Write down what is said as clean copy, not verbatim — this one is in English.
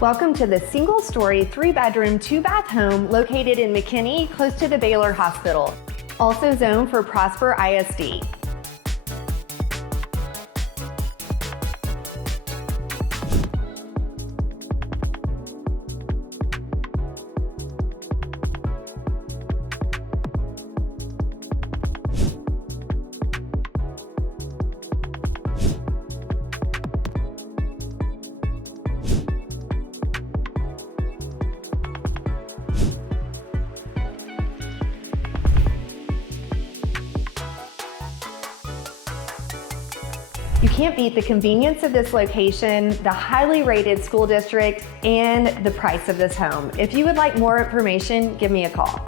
Welcome to the single-story, 3-bedroom, 2-bath home located in McKinney, close to the Baylor Hospital. Also zoned for Prosper ISD. You can't beat the convenience of this location, the highly rated school district, and the price of this home. If you would like more information, give me a call.